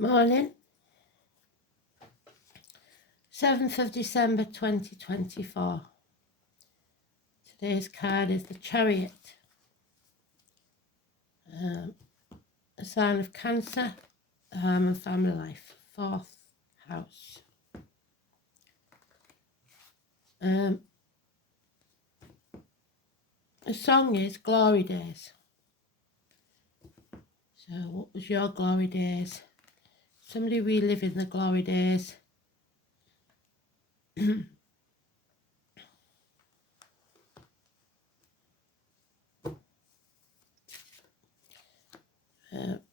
Morning, 7th of December 2024. Today's card is the Chariot. A sign of Cancer, home and family life, 4th house. The song is Glory Days. So what was your glory days? Somebody reliving the glory days. I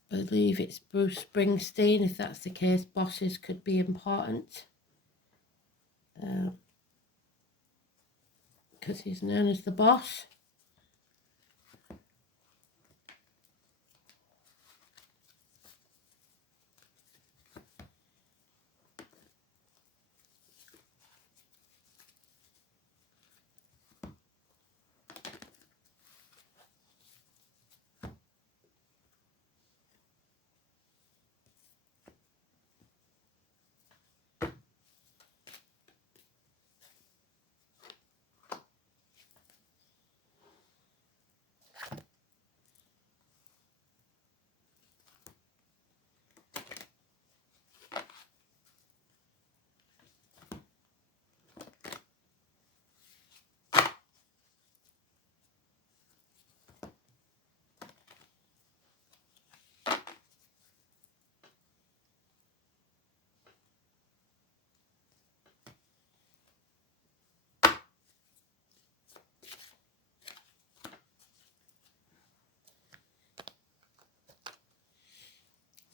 believe it's Bruce Springsteen. If that's the case, bosses could be important. Because he's known as the boss.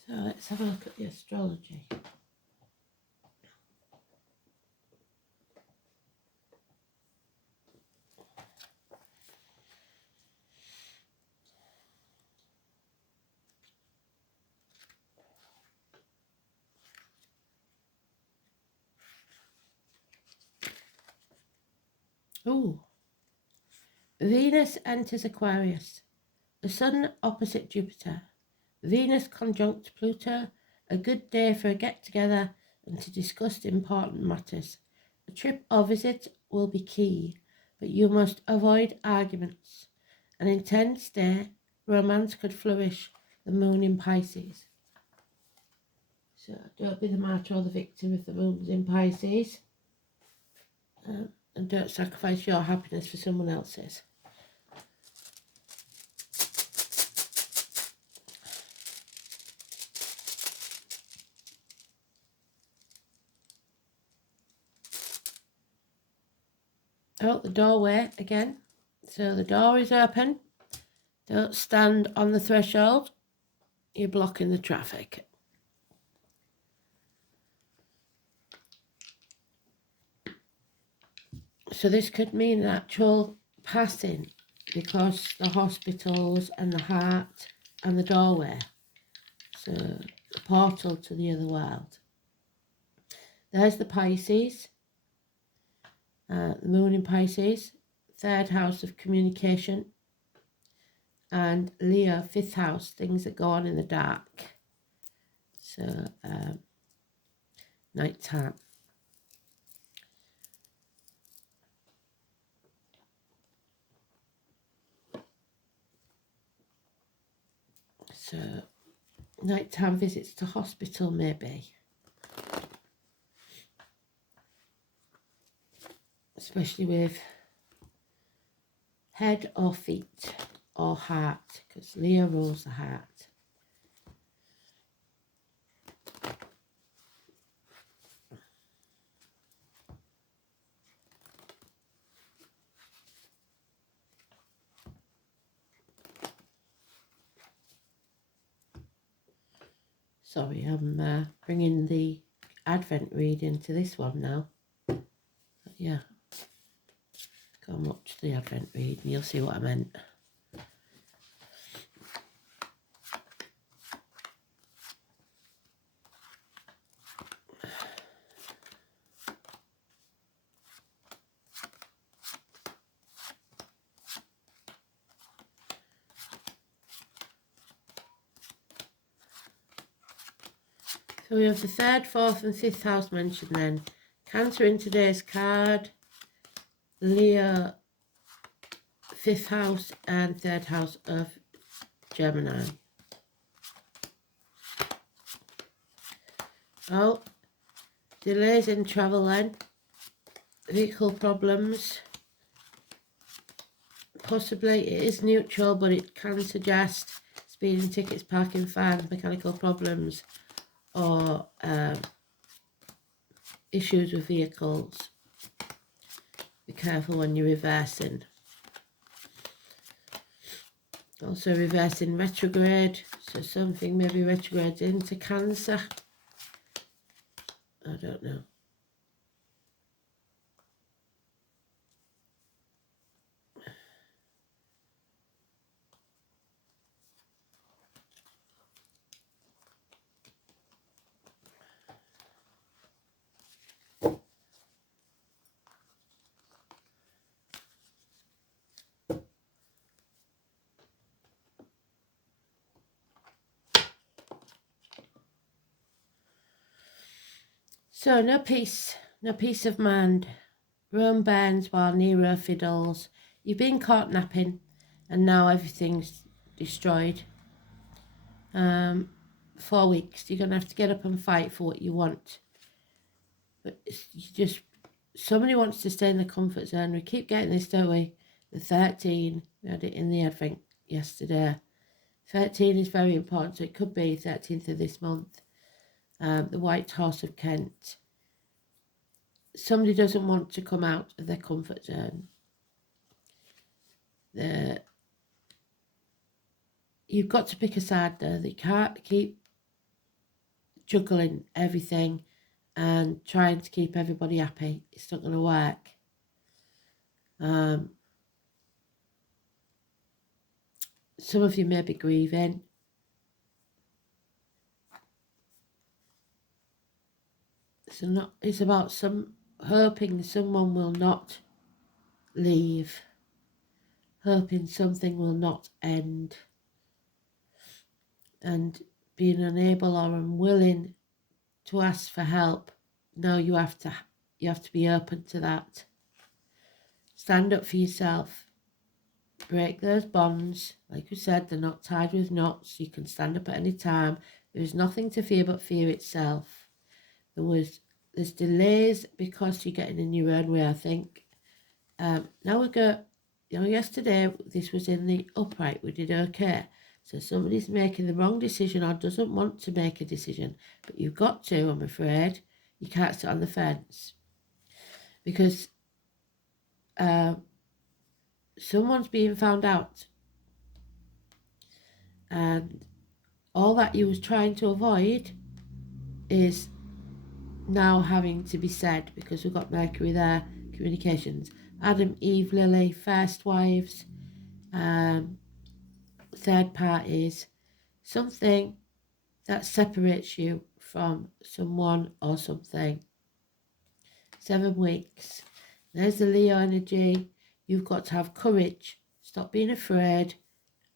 So let's have a look at the astrology. Ooh. Venus enters Aquarius. The Sun opposite Jupiter. Venus conjunct Pluto. A good day for a get-together and to discuss important matters. A trip or visit will be key, but you must avoid arguments. An intense day, romance could flourish. The moon in Pisces. So don't be the martyr or the victim if the moon's in Pisces. And don't sacrifice your happiness for someone else's. Oh, the doorway again. So the door is open. Don't stand on the threshold. You're blocking the traffic. So this could mean an actual passing because the hospitals and the heart and the doorway. So the portal to the other world. There's the Pisces. The moon in Pisces. 3rd house of communication. And Leo, 5th house, things that go on in the dark. So night time. So, nighttime visits to hospital, maybe. Especially with head or feet or heart, because Leo rules the heart. Sorry, I'm bringing the Advent reading to this one now. But yeah, go and watch the Advent read and you'll see what I meant. So we have the 3rd, 4th and 5th house mentioned then. Cancer in today's card. Leo, 5th house and 3rd house of Gemini. Oh, delays in travel then. Vehicle problems. Possibly it is neutral, but it can suggest speeding tickets, parking fines, mechanical problems, or issues with vehicles. Be careful when you're reversing. Also reversing retrograde, so something maybe retrograde into Cancer. I don't know. So no peace of mind. Rome burns while Nero fiddles. You've been caught napping and now everything's destroyed. 4 weeks. You're going to have to get up and fight for what you want. But somebody wants to stay in the comfort zone. We keep getting this, don't we? The 13, we had it in the Advent yesterday. 13 is very important, so it could be 13th of this month. The White Horse of Kent. Somebody doesn't want to come out of their comfort zone. You've got to pick a side there. They can't keep juggling everything and trying to keep everybody happy. It's not going to work. Some of you may be grieving. It's about hoping someone will not leave, hoping something will not end, and being unable or unwilling to ask for help. No, you have to be open to that. Stand up for yourself. Break those bonds. Like we said, they're not tied with knots. You can stand up at any time. There's nothing to fear but fear itself. There's delays because you're getting in your own way, I think. Now we go, yesterday this was in the upright. We did okay. So somebody's making the wrong decision or doesn't want to make a decision. But you've got to, I'm afraid. You can't sit on the fence. Because someone's being found out. And all that you was trying to avoid is now having to be said, because we've got Mercury there, communications. Adam, Eve, Lily, first wives, third parties, something that separates you from someone or something. 7 weeks. There's the Leo energy. You've got to have courage. Stop being afraid.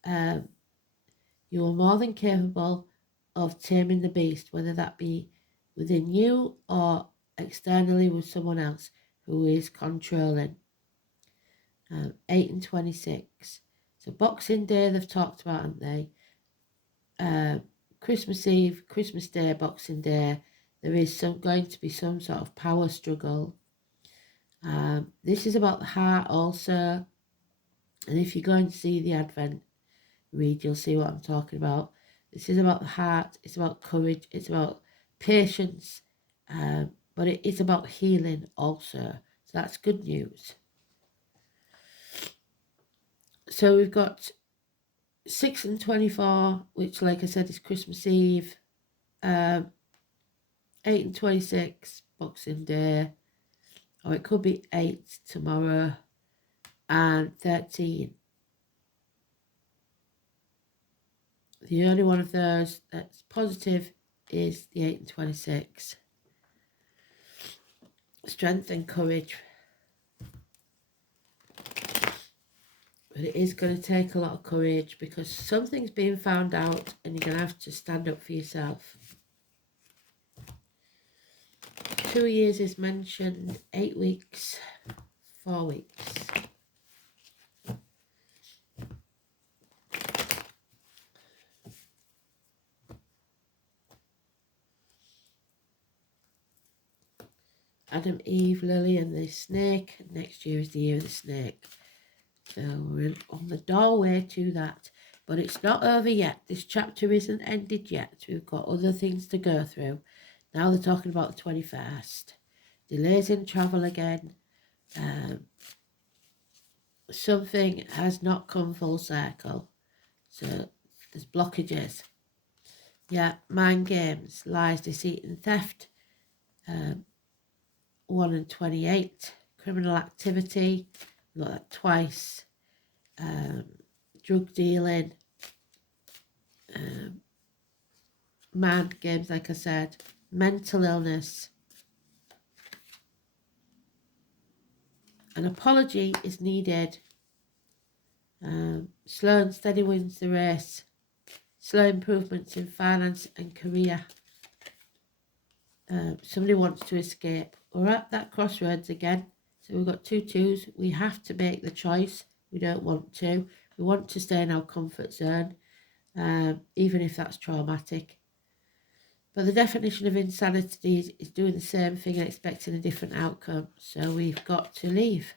You are more than capable of taming the beast, whether that be within you or externally with someone else who is controlling. 8 and 26. So Boxing Day they've talked about, haven't they? Christmas Eve, Christmas Day, Boxing Day. There is going to be some sort of power struggle. This is about the heart also. And if you go and see the Advent read, you'll see what I'm talking about. This is about the heart. It's about courage. It's about patience. But it is about healing also. So that's good news. So we've got 6 and 24, which, like I said, is Christmas Eve. 8 and 26, Boxing Day. Or it could be 8 tomorrow. And 13. The only one of those that's positive is the 8 and 26. Strength and courage. But it is going to take a lot of courage because something's being found out and you're going to have to stand up for yourself. 2 years is mentioned, 8 weeks, 4 weeks. Adam, Eve, Lily and the snake. Next year is the year of the snake. So we're on the doorway to that. But it's not over yet. This chapter isn't ended yet. We've got other things to go through. Now they're talking about the 21st. Delays in travel again. Something has not come full circle. So there's blockages. Yeah, mind games, lies, deceit and theft. 1 and 28. Criminal activity. We've got that twice. Drug dealing. Mind games, like I said. Mental illness. An apology is needed. Slow and steady wins the race. Slow improvements in finance and career. Somebody wants to escape. We're at that crossroads again. So we've got 2 2s. We have to make the choice. We don't want to. We want to stay in our comfort zone, even if that's traumatic. But the definition of insanity is doing the same thing and expecting a different outcome. So we've got to leave.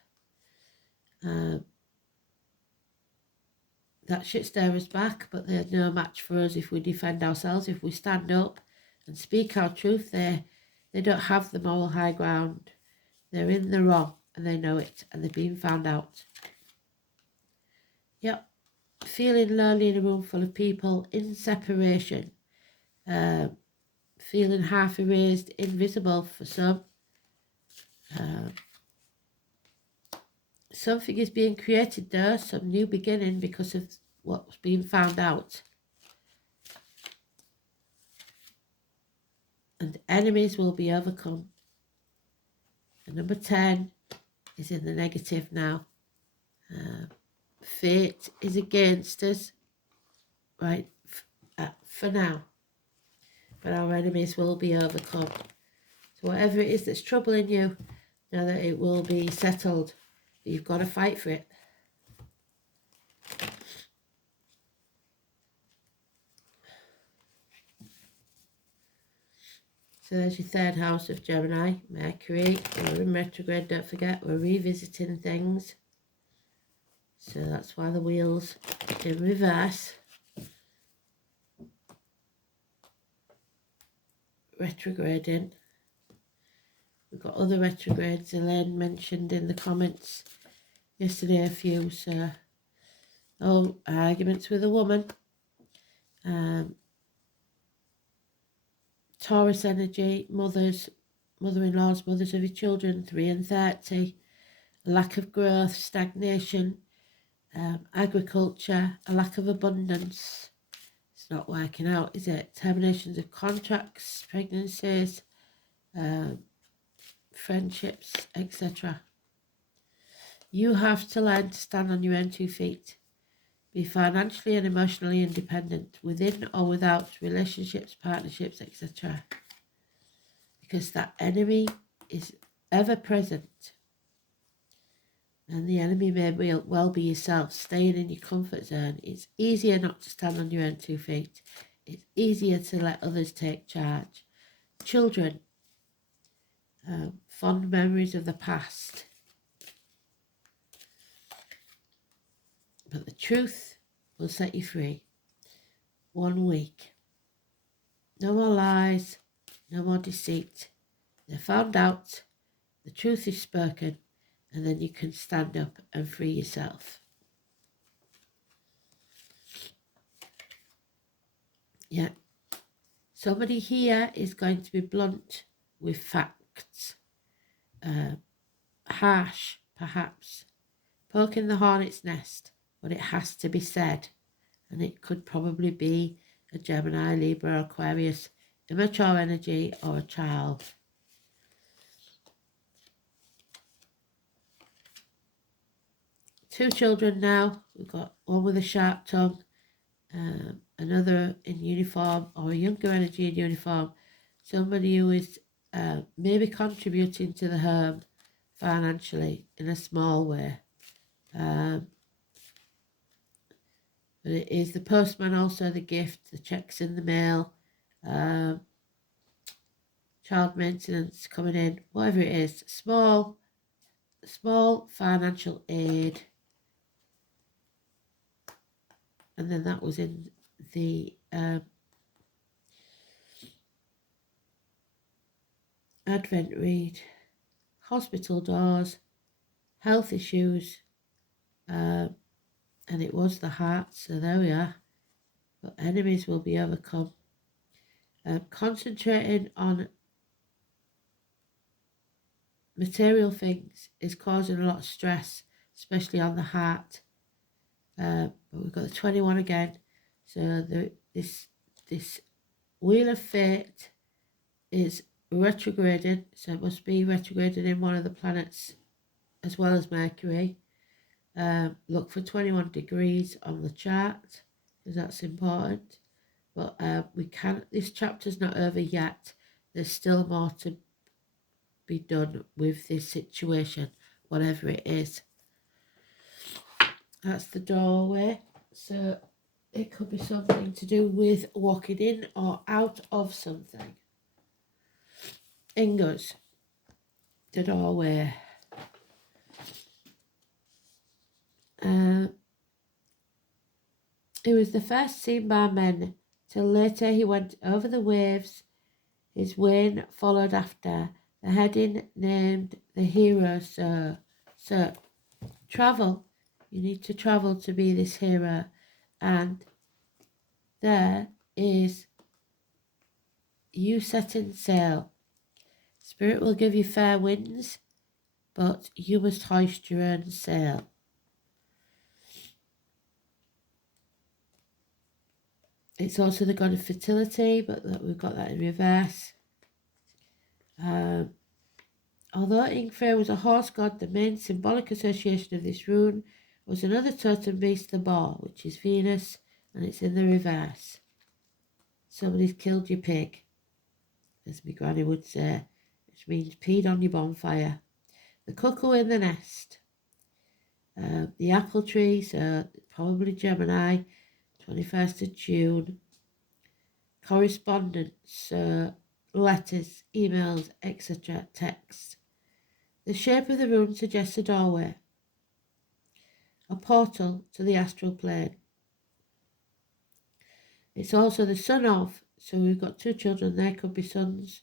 That shit stare us back, but they're no match for us if we defend ourselves, if we stand up and speak our truth. They don't have the moral high ground. They're in the wrong and they know it and they're being found out. Yep. Feeling lonely in a room full of people, in separation. Feeling half erased, invisible for some. Something is being created there, some new beginning because of what's being found out. And enemies will be overcome. And number 10 is in the negative now. Fate is against us, right, for now. But our enemies will be overcome. So whatever it is that's troubling you, know that it will be settled. But you've got to fight for it. So there's your 3rd house of Gemini, Mercury. We're in retrograde, don't forget. We're revisiting things. So that's why the wheel's in reverse. Retrograding. We've got other retrogrades. Elaine mentioned in the comments yesterday a few. So, arguments with a woman. Taurus energy, mother-in-laws, mothers of your children, 3 and 30. Lack of growth, stagnation, agriculture, a lack of abundance. It's not working out, is it? Terminations of contracts, pregnancies, friendships, etc. You have to learn to stand on your own 2 feet. Be financially and emotionally independent, within or without relationships, partnerships, etc. Because that enemy is ever present. And the enemy may well be yourself, staying in your comfort zone. It's easier not to stand on your own 2 feet. It's easier to let others take charge. Children, fond memories of the past. But the truth will set you free. 1 week. No more lies, no more deceit. They're found out, the truth is spoken, and then you can stand up and free yourself. Yeah. Somebody here is going to be blunt with facts. Harsh, perhaps. Poking the hornet's nest, but it has to be said. And it could probably be a Gemini, Libra, Aquarius, immature energy, or a child. Two children now. We've got one with a sharp tongue, another in uniform, or a younger energy in uniform. Somebody who is maybe contributing to the home financially in a small way. But it is the postman, also the gift, the checks in the mail, child maintenance coming in, whatever it is, small financial aid. And then that was in the Advent read. Hospital doors, health issues, and it was the heart, so there we are. But enemies will be overcome. Concentrating on material things is causing a lot of stress, especially on the heart. But we've got the 21 again. So this wheel of fate is retrograding, so it must be retrograding in one of the planets as well as Mercury. Look for 21 degrees on the chart, because that's important. But this chapter's not over yet. There's still more to be done with this situation, whatever it is. That's the doorway, so it could be something to do with walking in or out of something. Ingoes, the doorway. He was the first seen by men, till later he went over the waves. His wain followed after, the heading named the hero. So travel, you need to travel to be this hero. And there is you setting sail. Spirit will give you fair winds, but you must hoist your own sail. It's also the god of fertility, but we've got that in reverse. Although Ingfrey was a horse god, the main symbolic association of this rune was another totem beast, the boar, which is Venus, and it's in the reverse. Somebody's killed your pig, as my granny would say, which means peed on your bonfire. The cuckoo in the nest. The apple tree, so probably Gemini, 21st of June. Correspondence, letters, emails, etc., text. The shape of the rune suggests a doorway, a portal to the astral plane. It's also the son of, so we've got two children there, could be sons.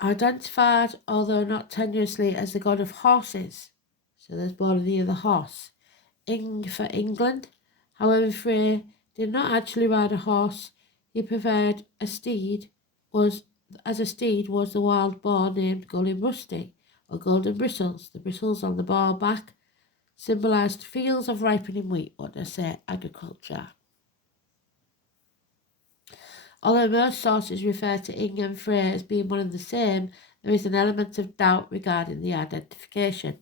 Identified, although not tenuously, as the god of horses. So there's born near the horse. Ing for England. However, Frey did not actually ride a horse. He preferred a steed. As a steed was the wild boar named Gullim Rusty, or Golden Bristles. The bristles on the boar back symbolised fields of ripening wheat. What do I say? Agriculture. Although most sources refer to Ing and Frey as being one and the same, there is an element of doubt regarding the identification,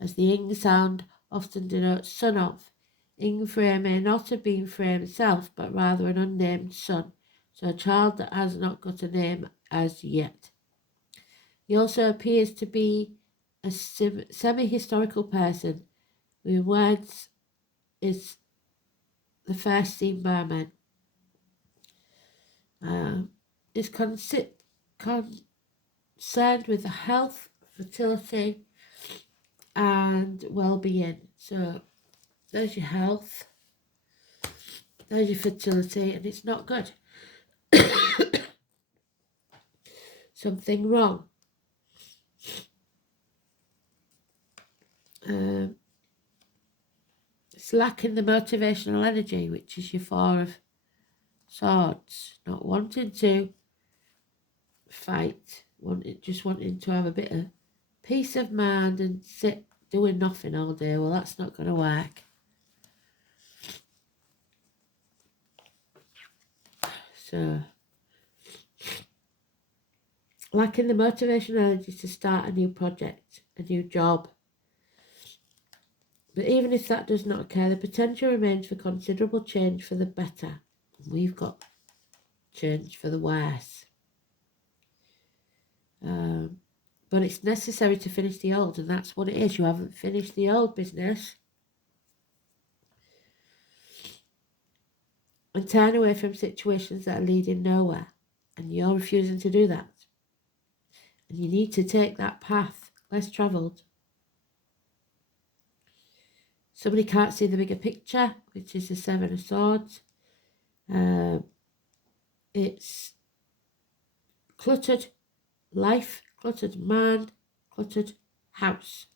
as the Ing sound often denotes son of. Ing Frey may not have been Frey himself, but rather an unnamed son, so a child that has not got a name as yet. He also appears to be a semi-historical person, whose words is the first seen by men. Is concerned with the health, fertility, and well-being. So there's your health, there's your fertility, and it's not good. Something wrong. It's lacking the motivational energy, which is your Four of Swords. Not wanting to fight, just wanting to have a bit of peace of mind and sit doing nothing all day. Well, that's not going to work. So, lacking the motivation and energy to start a new project, a new job. But even if that does not occur, the potential remains for considerable change for the better. We've got change for the worse. But it's necessary to finish the old, and that's what it is. You haven't finished the old business. And turn away from situations that are leading nowhere. And you're refusing to do that. And you need to take that path less travelled. Somebody can't see the bigger picture, which is the Seven of Swords. It's cluttered life, cluttered mind, cluttered house.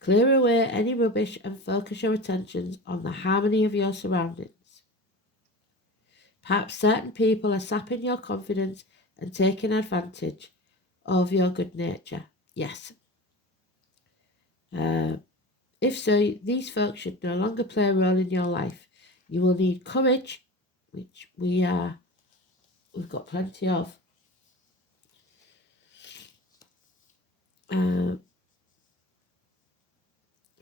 Clear away any rubbish and focus your attentions on the harmony of your surroundings. Perhaps certain people are sapping your confidence and taking advantage of your good nature. Yes. If so, these folks should no longer play a role in your life. You will need courage, which we've got plenty of.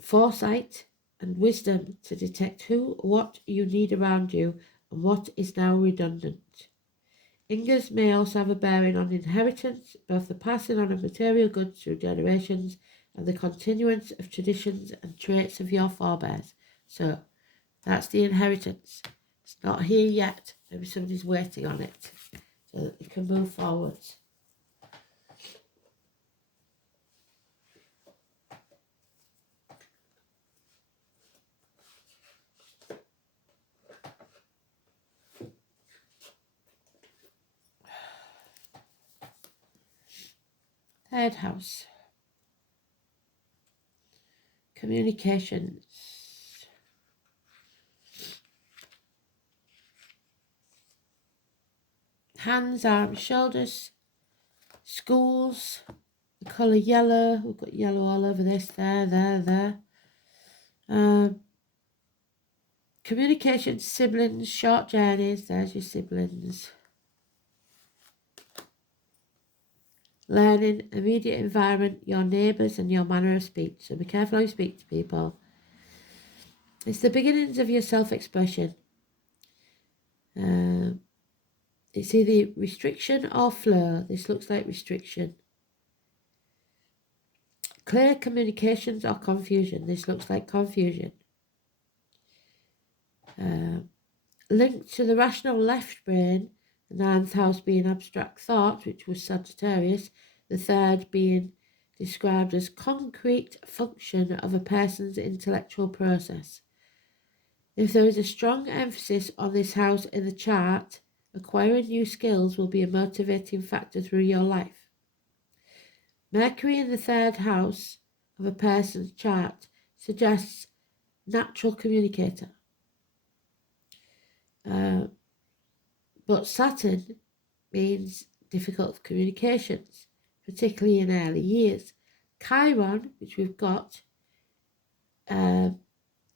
Foresight and wisdom to detect who or what you need around you and what is now redundant. Ingers may also have a bearing on inheritance, both the passing on of material goods through generations and the continuance of traditions and traits of your forebears. So that's the inheritance. It's not here yet. Maybe somebody's waiting on it so that they can move forwards. Third house. Communications. Hands, arms, shoulders. Schools. The colour yellow. We've got yellow all over this. There. Communications, siblings, short journeys. There's your siblings. Learning, immediate environment, your neighbours and your manner of speech. So be careful how you speak to people. It's the beginnings of your self-expression. It's either restriction or flow. This looks like restriction. Clear communications or confusion. This looks like confusion. Linked to the rational left brain, the ninth house being abstract thought, which was Sagittarius, the third being described as concrete function of a person's intellectual process. If there is a strong emphasis on this house in the chart, acquiring new skills will be a motivating factor through your life. Mercury in the third house of a person's chart suggests natural communicator. But Saturn means difficult communications, particularly in early years. Chiron, which we've got in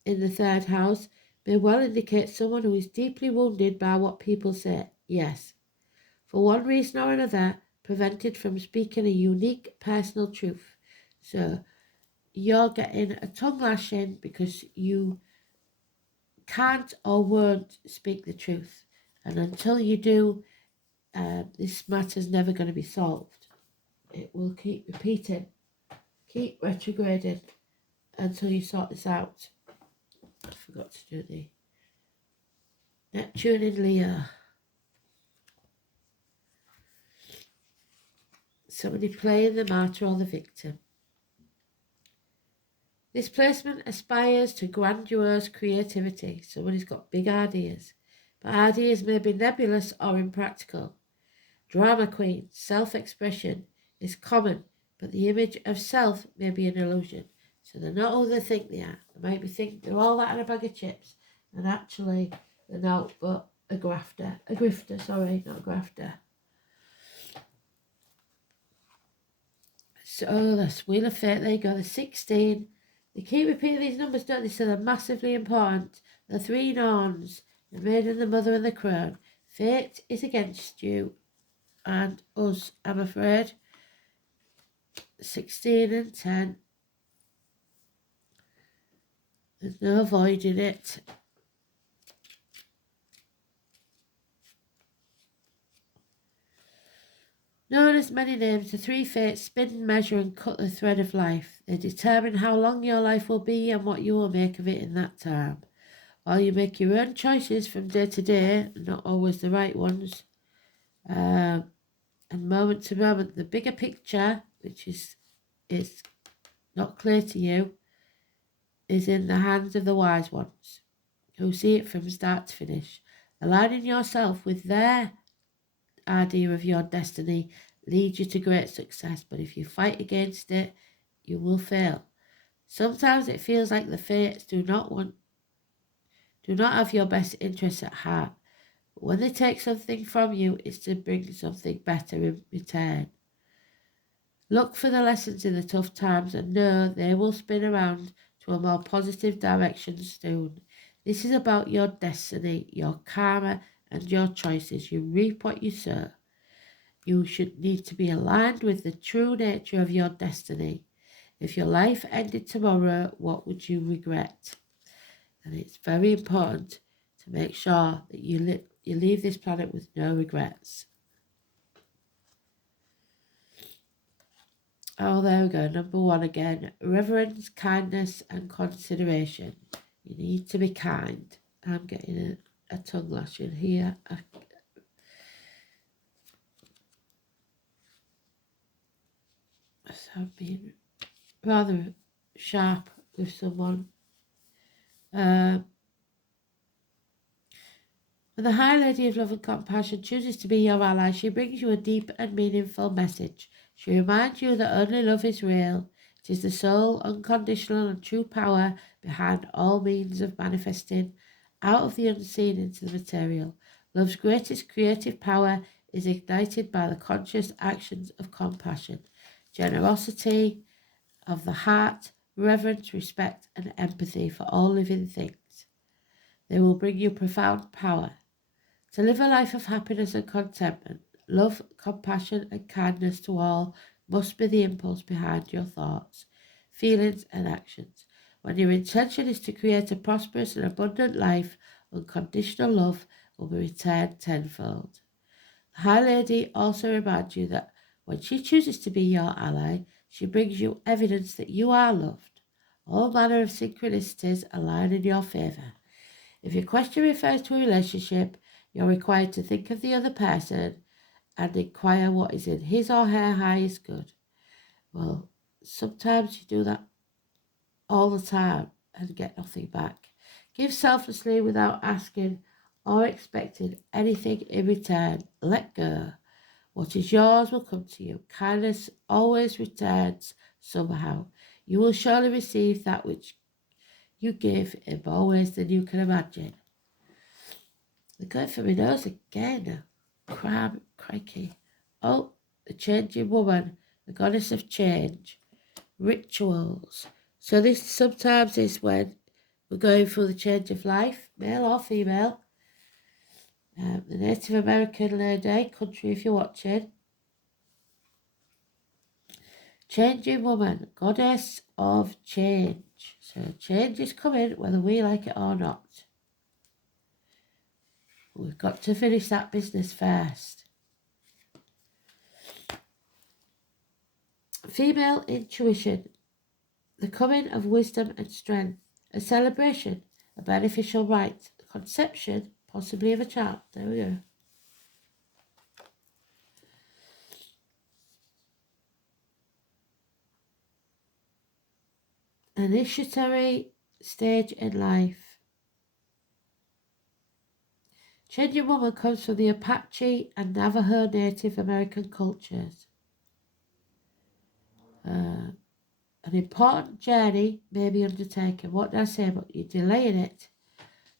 the third house, may well indicate someone who is deeply wounded by what people say. Yes, for one reason or another, prevented from speaking a unique personal truth. So you're getting a tongue lashing because you can't or won't speak the truth. And until you do, this matter's never going to be solved. It will keep repeating, keep retrograding until you sort this out. I forgot to do the Neptune in Leo. Somebody playing the martyr or the victim. This placement aspires to grandiose creativity. Somebody's got big ideas, but ideas may be nebulous or impractical. Drama queen, self-expression is common, but the image of self may be an illusion. So they're not who they think they are. They might be thinking they're all that in a bag of chips, and actually they're not, but a grifter, not a grafter. So that's Wheel of Fate, there you go, the 16. They keep repeating these numbers, don't they? So they're massively important. The 3 Norns, the Maiden, the Mother and the Crown. Fate is against you and us, I'm afraid. 16 and 10. There's no avoiding it. Known as many names, the three fates spin, measure and cut the thread of life. They determine how long your life will be and what you will make of it in that time. While you make your own choices from day to day, not always the right ones, and moment to moment, the bigger picture, which is not clear to you, is in the hands of the wise ones, who see it from start to finish. Aligning yourself with their idea of your destiny leads you to great success, but if you fight against it, you will fail. Sometimes it feels like the fates do not have your best interests at heart. But when they take something from you, it's to bring something better in return. Look for the lessons in the tough times and know they will spin around to a more positive direction soon. This is about your destiny, your karma, and your choices. You reap what you sow. You should need to be aligned with the true nature of your destiny. If your life ended tomorrow, what would you regret? And it's very important to make sure that you leave this planet with no regrets. Oh, there we go. Number 1 again. Reverence, kindness, and consideration. You need to be kind. I'm getting a tongue lashing here. So I've been rather sharp with someone. When the High Lady of Love and Compassion chooses to be your ally, she brings you a deep and meaningful message. She reminds you that only love is real. It is the sole, unconditional and true power behind all means of manifesting out of the unseen into the material. Love's greatest creative power is ignited by the conscious actions of compassion, generosity of the heart, reverence, respect and empathy for all living things. They will bring you profound power. To live a life of happiness and contentment, love, compassion and kindness to all must be the impulse behind your thoughts, feelings and actions. When your intention is to create a prosperous and abundant life, unconditional love will be returned tenfold. The High Lady also reminds you that when she chooses to be your ally, she brings you evidence that you are loved. All manner of synchronicities align in your favour. If your question refers to a relationship, you're required to think of the other person and inquire what is in his or her highest good. Well, sometimes you do that all the time and get nothing back. Give selflessly without asking or expecting anything in return. Let go. What is yours will come to you. Kindness always returns somehow. You will surely receive that which you give in more ways than you can imagine. They're going for my nose again. Crikey. Oh, the changing woman, the goddess of change. Rituals. So this sometimes is when we're going through the change of life, male or female. The Native American lady, country if you're watching. Changing woman, goddess of change. So change is coming whether we like it or not. We've got to finish that business first. Female intuition, the coming of wisdom and strength, a celebration, a beneficial rite, the conception, possibly of a child. There we go. Initiatory stage in life. Changing woman comes from the Apache and Navajo Native American cultures. An important journey may be undertaken. What did I say about you delaying it?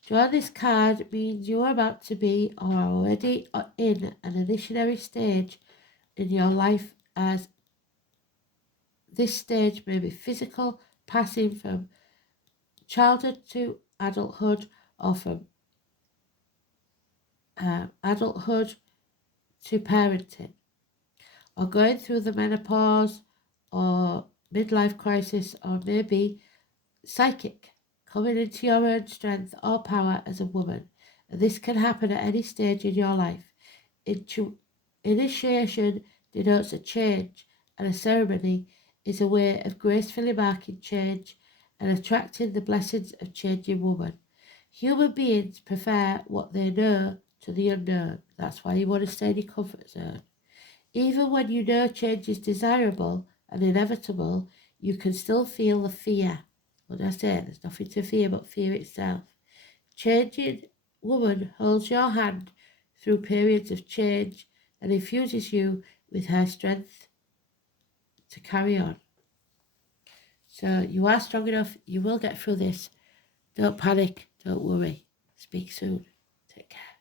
Drawing this card means you are about to be or are already in an initiatory stage in your life, as this stage may be physical, passing from childhood to adulthood, or from adulthood to parenting, or going through the menopause or midlife crisis, or maybe psychic coming into your own strength or power as a woman. And this can happen at any stage in your life. Initiation denotes a change, and a ceremony is a way of gracefully marking change and attracting the blessings of changing woman. Human beings prefer what they know to the unknown. That's why you want to stay in your comfort zone. Even when you know change is desirable and inevitable, you can still feel the fear. What did I say? There's nothing to fear but fear itself. Changing woman holds your hand through periods of change and infuses you with her strength to carry on. So you are strong enough. You will get through this. Don't panic. Don't worry. Speak soon. Take care.